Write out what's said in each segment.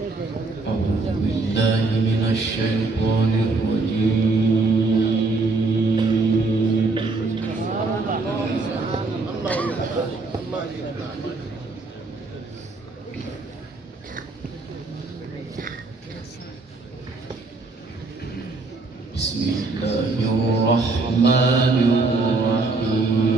أعوذ بالله من الشيطان الرجيم. بسم الله الرحمن الرحيم.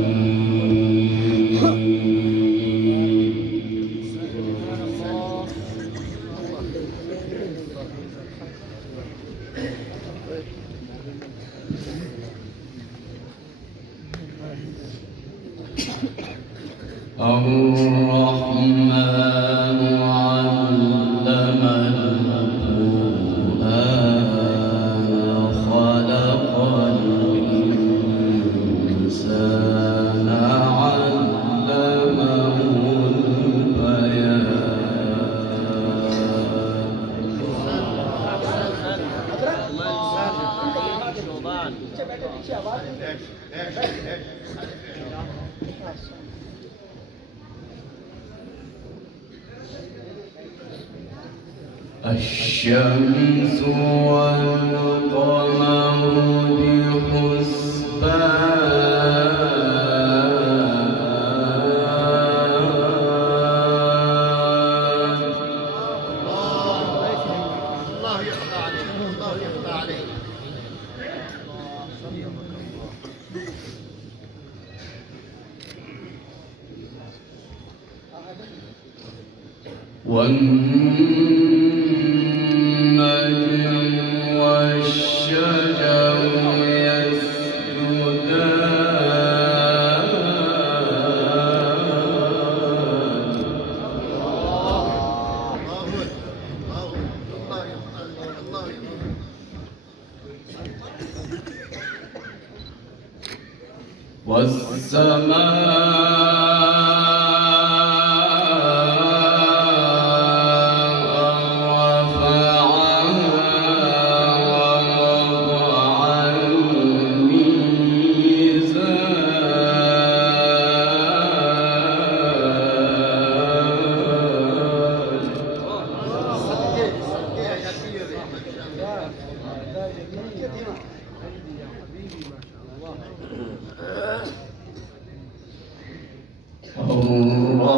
الرحمن علم القرآن خلق الإنسان علمه البيان. الشمس والقمر بحسبان. الله يرضى عليك، الله يرضى عليك. والنجم والشجر يسجدان. الله يرضى عليك، الله يرضى.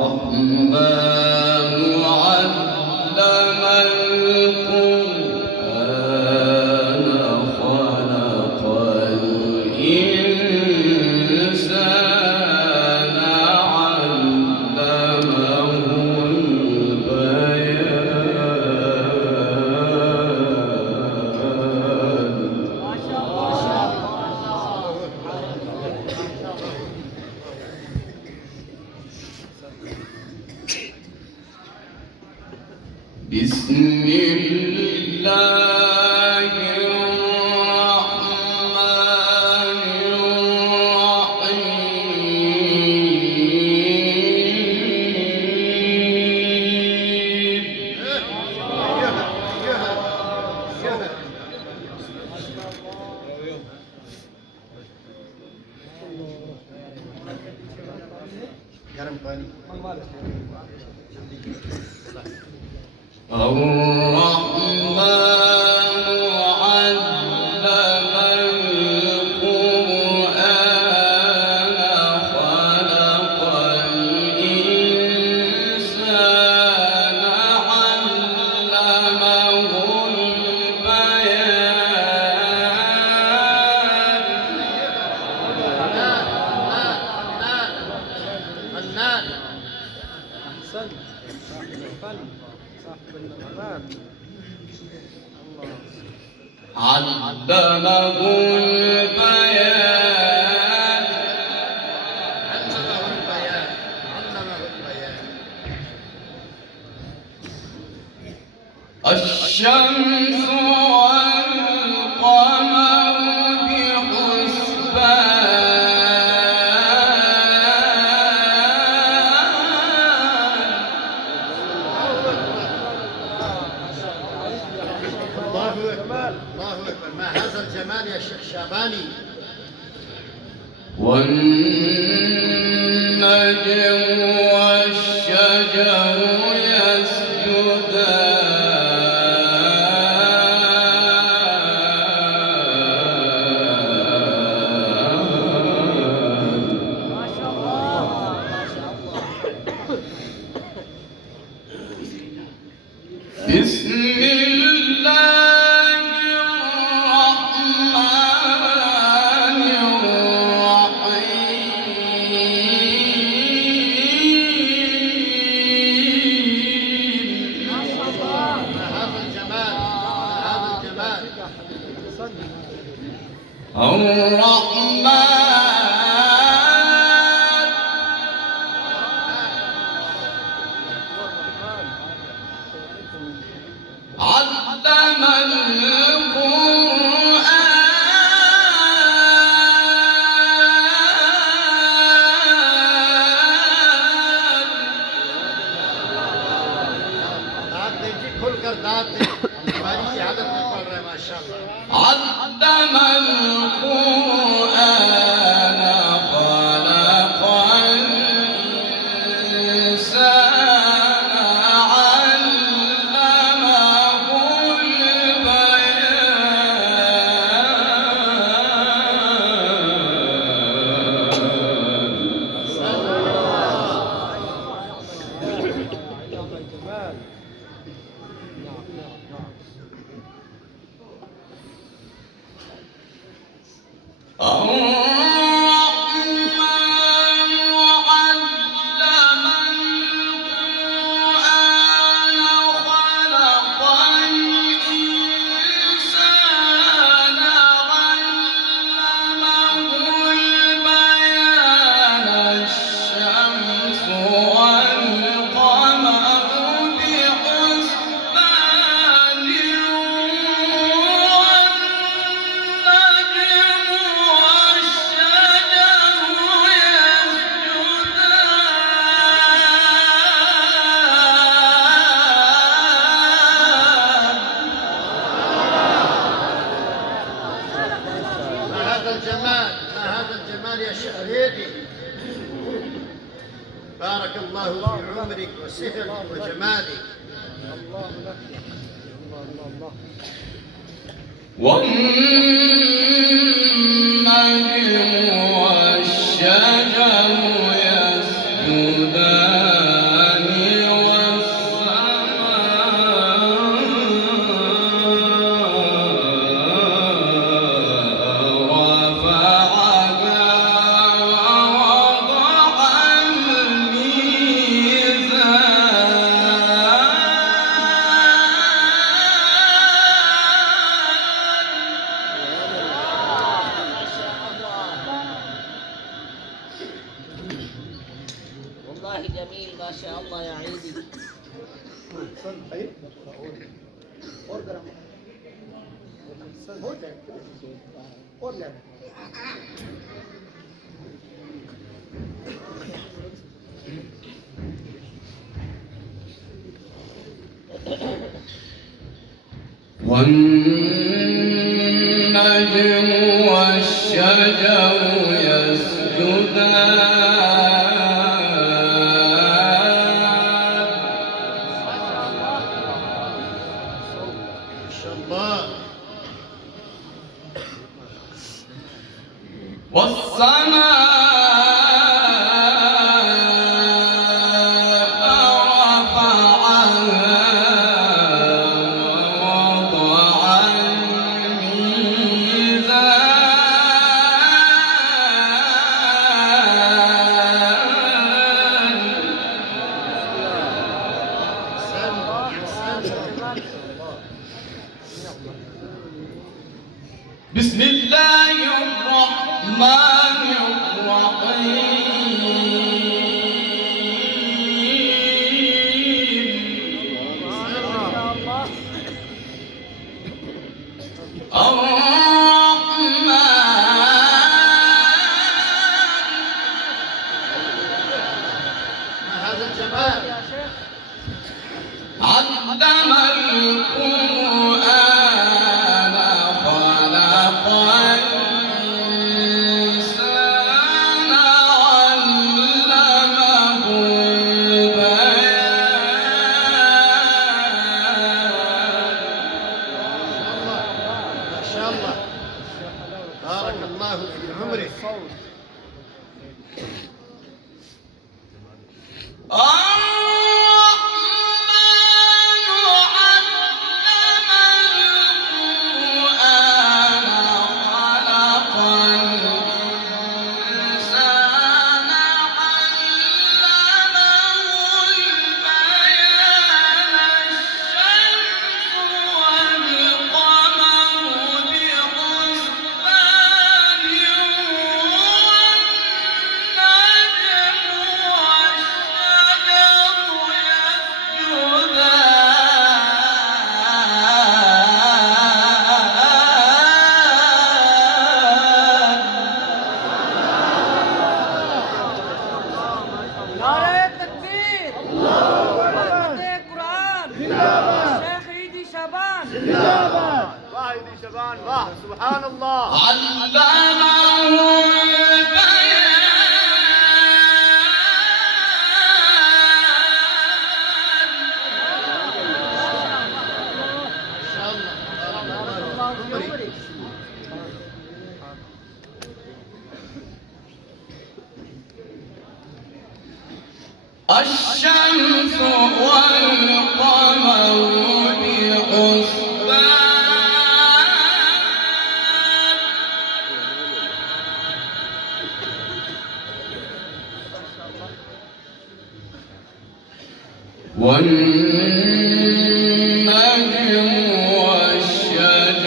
الرحمن علم القرآن خلق الإنسان علمه البيان. بسم الله الرحمن الرحيم. Garam pani. الرحمن علم القرآن خلق الإنسان علمه فنان. أحسن صاحب الفن صاحب النغمات. علمه البيان. علمه البيان، علمه البيان. الشمس والقمر بحسبان. الله أكبر، الله أكبر. ما هذا الجمال يا شيخ شعباني. والنجم والشجر يسجدان. بسم الله الرحمن الرحيم. ما هذا الجمال، ما هذا الجمال. الرحمن علم القرآن दांत दीजिए, खुलकर दांत दीजिए। हमारी शहादत में पढ़ रहे हैं माशाअल्लाह। علم القرآن خلق الإنسان علمه البيان. الشمس والقمر بحسبان ما هذا الجمال، ما هذا الجمال يا شهريدي. بارك الله في عمرك وسهرك وجمالك. الله لك. الله الله الله. والنجم والشجر يسجدان والسماء رفعها ووضع والله جميل ما شاء الله يا عيدي. والنجم والشجر يسجدان ما شاء الله. والسماء رفعها ووضع الميزان. بسم الله الرحمن الرحيم. ما هذا الجمال. علم القرآن خلق الإنسان علمه البيان. ما شاء الله. بارك الله في عمرك. الرحمن الله سبحان الله. علمه ما شاء الله. عمري. الشمس والقمر بحسبان والنجم والشجر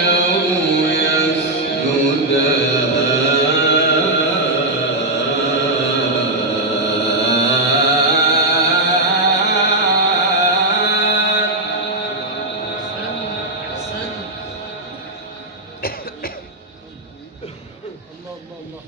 أحسن. الله الله الله.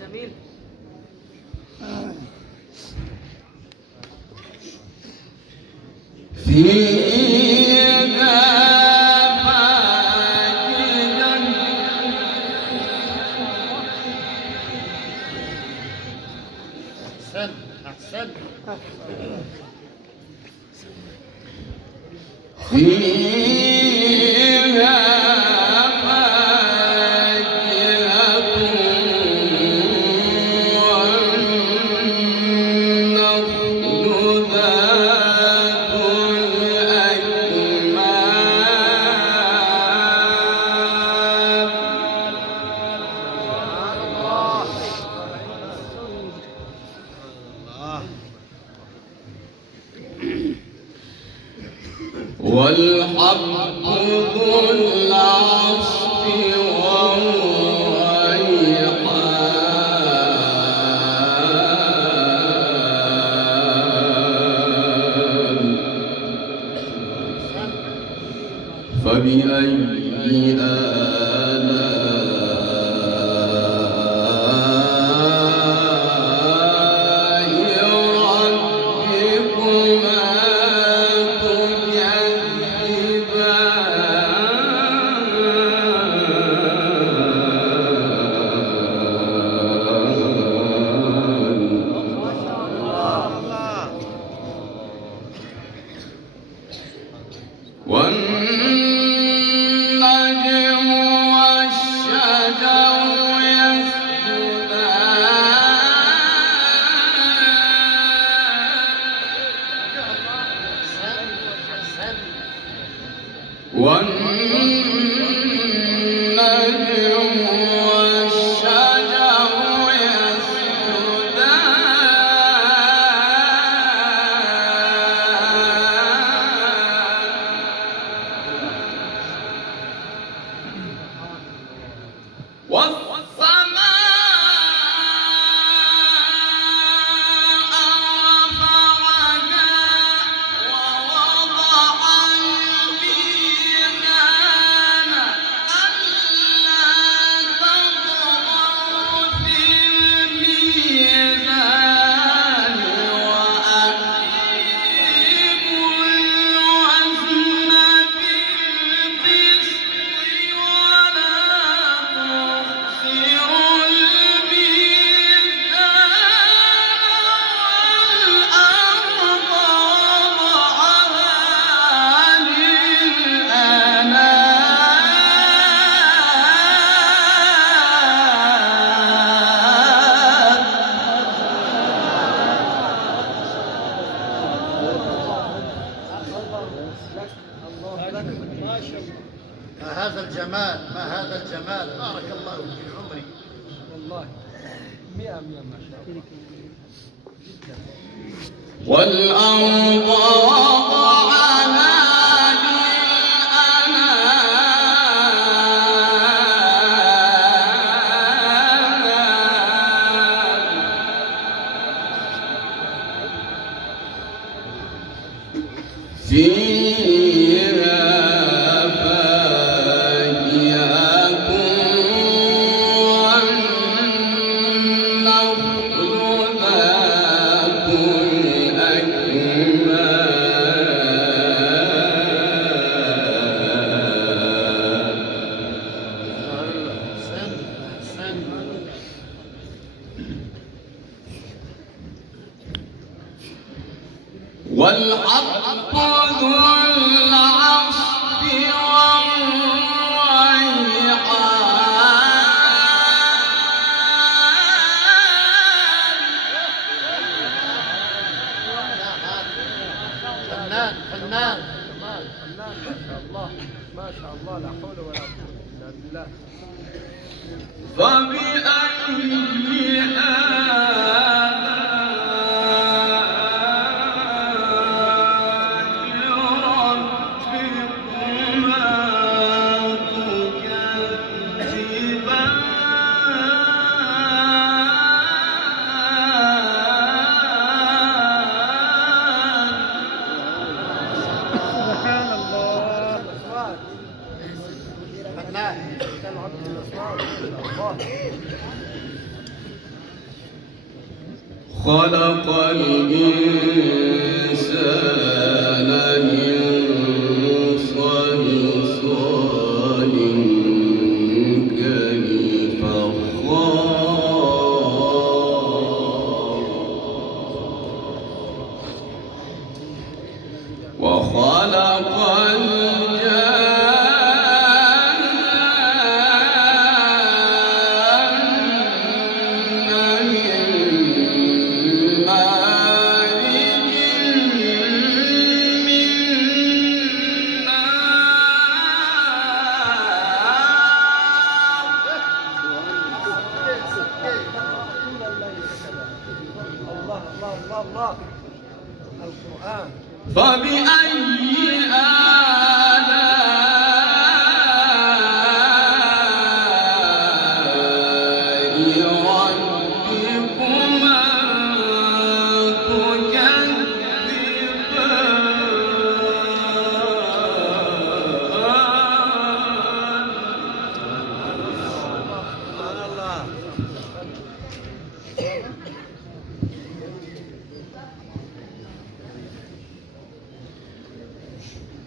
جميل. فيها فاكهة أحسن. أحسن. فيها فاكهة والنخل ذات الأكمام والحب ذو العصف والريحان فبأي آلاء ربكما والنجم والشجر يسجدان أحسن. والنجم والشجر يسجدان والسماء رفعها ووضع الميزان ما هذا الجمال، ما هذا الجمال، بارك الله في عمري. والله 100 100 ما شاء الله. والأرض وضعها للأنام فيها فاكهة والنخل ذات والحق ذو العصف فنان فنان. فنان ما شاء الله ما شاء الله، لا حول ولا قوة إلا بالله. فبأي سبحان الله. فنان. تلعب في الأصوات ما شاء الله. خلق الإنسان من صلصال كالفخار وخلق الجان من مارج من طول الليل كذا. الله الله الله الله. القرآن. فبأي آلاء ربكما تكذبان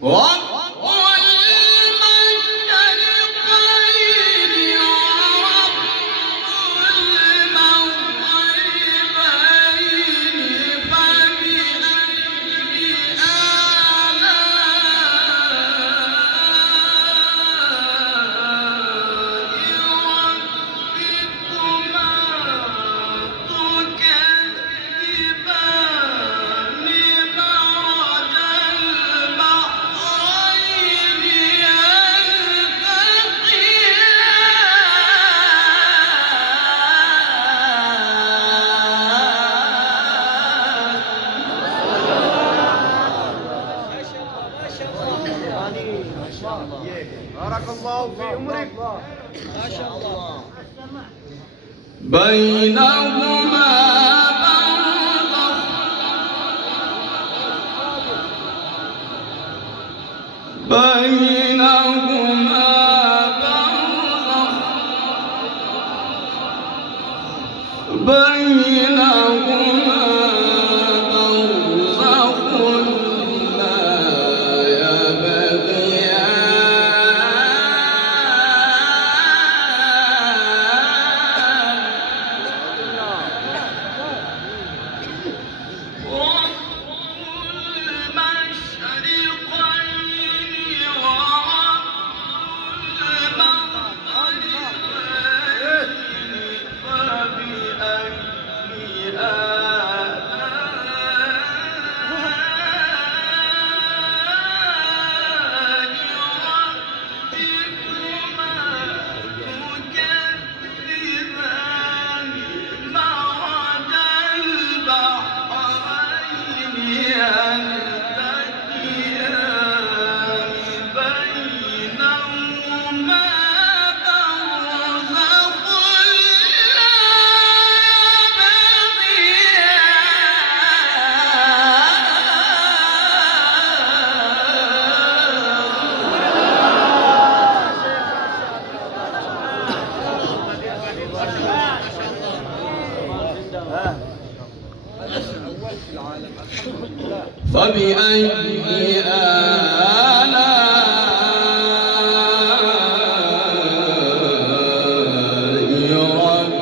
رب المشرقين ورب المغربين فبأي آلاء بارك الله في عمرك. ما شاء الله. بينهما بينهما برزخ لا يبغيان رب المشرقين ورب فبأي آلاء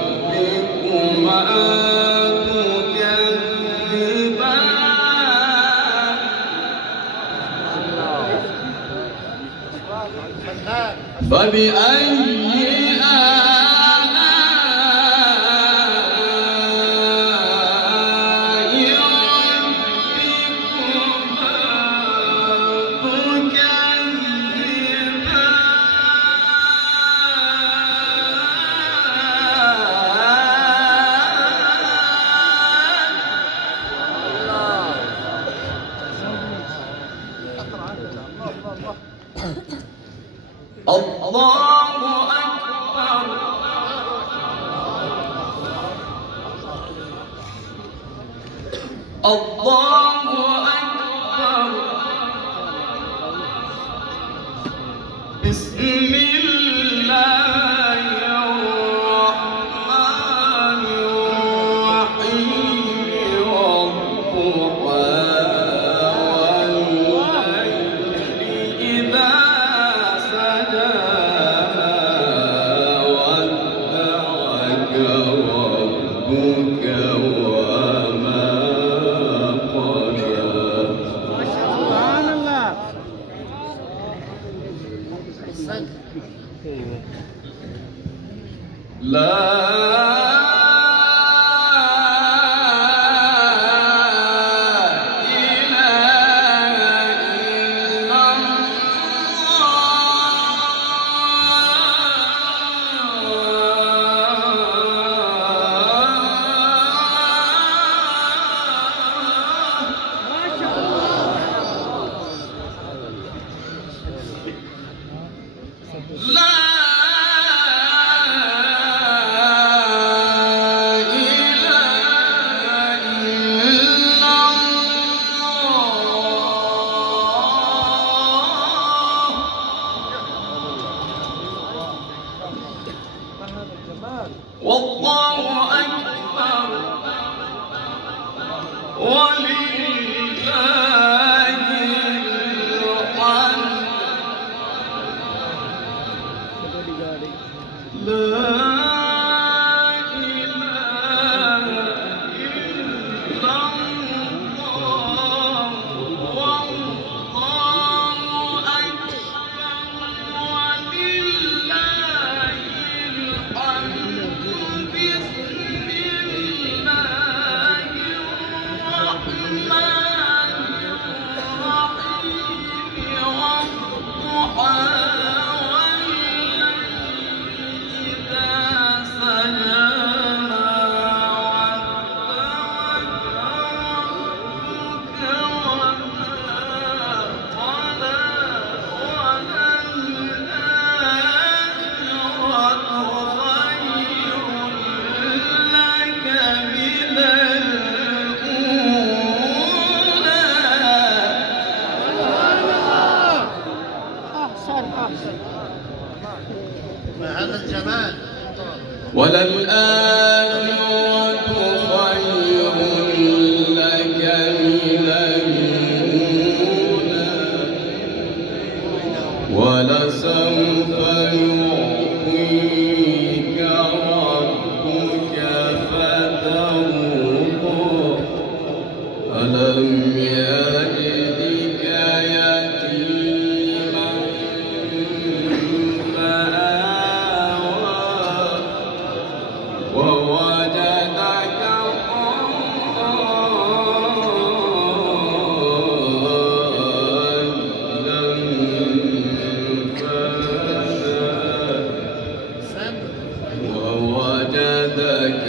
ربكما تكذبان فبأي الله أكبر الله أكبر بسم الله الرحمن الرحيم والضحى والليل إذا ربك وما قلى سبحان الله. لا والله أكبر ولله الحمد لا إله إلا الله والله أكبر ولله الحمد بسم الله الرحمن الرحيم والضحى ما هذا الجمال. وللآخرة خير لك من الأولى ولسوف يعطيك ربك فترضى ألم يجدك يتيما ووجدك ضالا ووجدك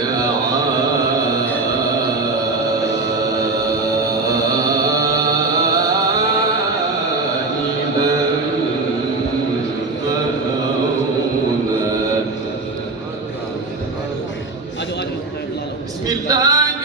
عائلا فأغنى بسم الله